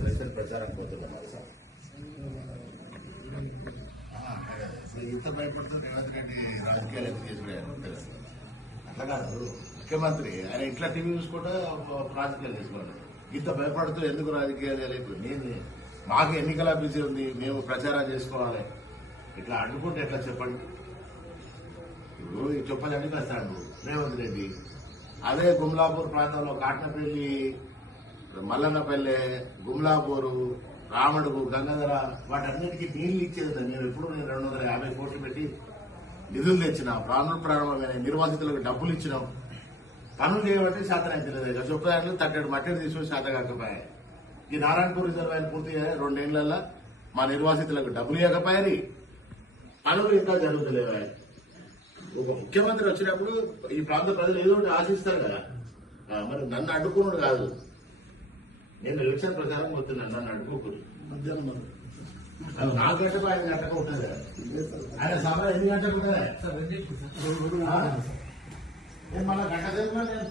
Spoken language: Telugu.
ఎలక్షన్ ప్రచారం పోతున్నారు సార్. ఇంత భయపడుతూ రేవంత్ రెడ్డి రాజకీయాలు ఎందుకు చేసుకున్నాడు? అట్లా కాదు, ముఖ్యమంత్రి ఆయన ఇట్లా టీవీ చూసుకుంటే రాజకీయాలు చేసుకున్నాడు. ఇంత భయపడుతూ ఎందుకు రాజకీయాలు? ఇప్పుడు మాకు ఎన్నికల బిజీ ఉంది, మేము ప్రచారం చేసుకోవాలి, ఇట్లా అడ్డుకుంటే ఎట్లా చెప్పండి? ఇప్పుడు చెప్పాలని వస్తాడు రేవంత్ రెడ్డి. అదే గుమ్లాపూర్ ప్రాంతంలో కాట్నపల్లి, మల్లన్నపల్లె, గుమ్లాపూరు, రామడుగు, గంగాధర వాటన్నిటికీ నీళ్లు ఇచ్చేది. నేను ఎప్పుడు 250 కోట్లు పెట్టి నిధులు తెచ్చినాం, ప్రారంభమైన నిర్వాసితులకు డబ్బులు ఇచ్చినాం. పనులు చేయబట్టి శాతం అయితే చొప్పదాంట్లో తట్టడు మట్టిని తీసుకుని శాతం కాకపోయాయి. ఈ నారాయణపూర్ రిజర్వాయర్ పూర్తిగా 2 ఏళ్లలో మా నిర్వాసితులకు డబ్బులు ఇవ్వకపోయాయి, పనులు ఇంకా జరుగుతలేవా? ఒక ముఖ్యమంత్రి వచ్చినప్పుడు ఈ ప్రాంత ప్రజలు ఏదో ఒకటి ఆశిస్తారు కదా. మరి నన్ను అడ్డుకున్నాడు కాదు, నేను ఎలక్షన్ ప్రచారం పోతున్నాను, నన్ను అడ్డుకోకూడదు. 4 గంటలకు 5 గంటలకు ఉంటుంది. ఆయన సమయం ఎన్ని గంటలకు ఉంటుంది? మళ్ళీ గంట సేపు నేను